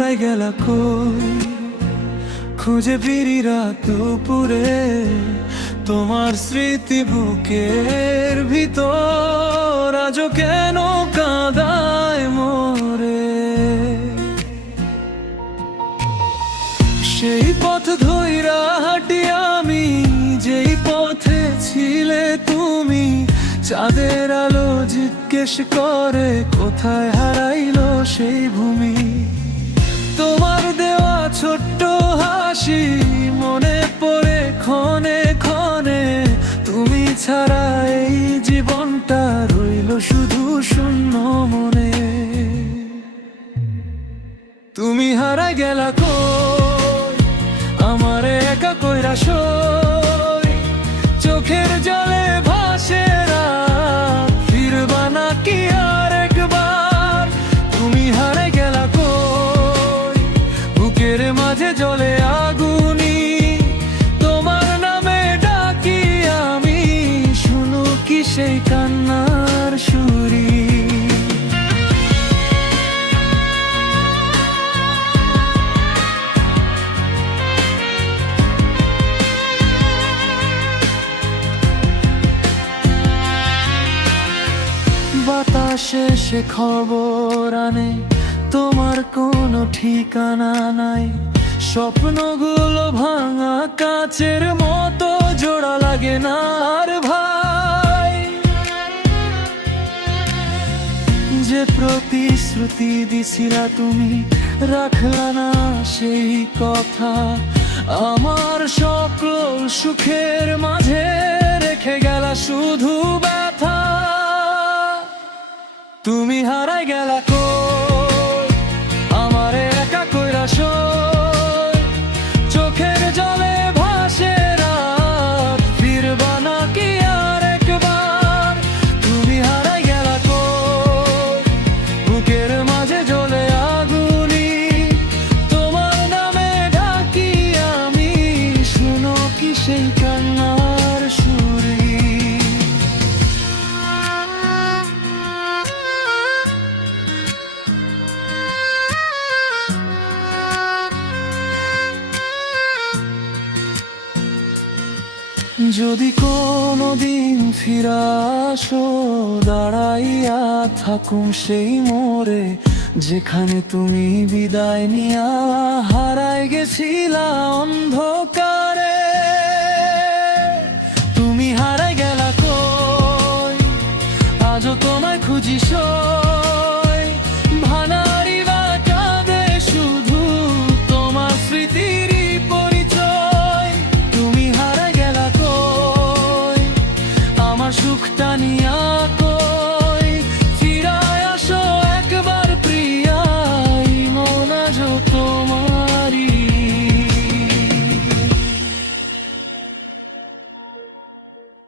হারাই গেলা কই, খুঁজে ফিরি রাত দুপুরে তোমার স্মৃতি বুকের ভিতর, আজও কেন কাঁদায় মোরে। সেই পথ ধইরা হাঁটি আমি, যেই পথে ছিলে তুমি, চাঁদের আলো জিজ্ঞেস করে কোথায় হারাইলো সেই ভূমি। তোমার দেওয়া ছোট্ট হাসি মনে পড়ে ক্ষণে ক্ষণে, তুমি ছাড়া এই জীবনটা রইল শুধু শূন্য মনে। তুমি হারাই গেলা কই, আমারে একা কইরা সই, চোখের জলে ভাসে রাত, ফিরবা নাকি আর একবার। তুমি হারাই গেলা কই, বুকের মাঝে জ্বলে আগুনি, তোমার নামে ডাকি আমি, শুনো কি সেই কান্নার সুরি। বাতাসে সে খবর আনে, তোমার কোনো ঠিকানা নাই, স্বপ্নগুলো ভাঙা কাচের মতো জোড়া লাগে না আর ভাই। যে প্রতিশ্রুতি দিছিলা তুমি, রাখলা না সেই কথা, আমার সকল সুখের মাঝে রেখে গেলা শুধু ব্যথা। তুমি হারাই গেলা কই, আমারে একা কইরা সই, চোখের জলে ভাসে রাত, ফিরবা নাকি আর একবার। তুমি হারাই গেলা কই, বুকের মাঝে জ্বলে আগুনি, তোমার নামে ডাকি আমি, শুনো কি সেই কান্নার সুরি। যদি কোনোদিন ফিরা আসো, দাঁড়াইয়া থাকুম সেই মোড়ে, যেখানে তুমি বিদায় নিয়া হারাই গেছিলা অন্ধকারে। তুমি হারাই গেলা কই, আজও তোমায় খুঁজি সই, ভানা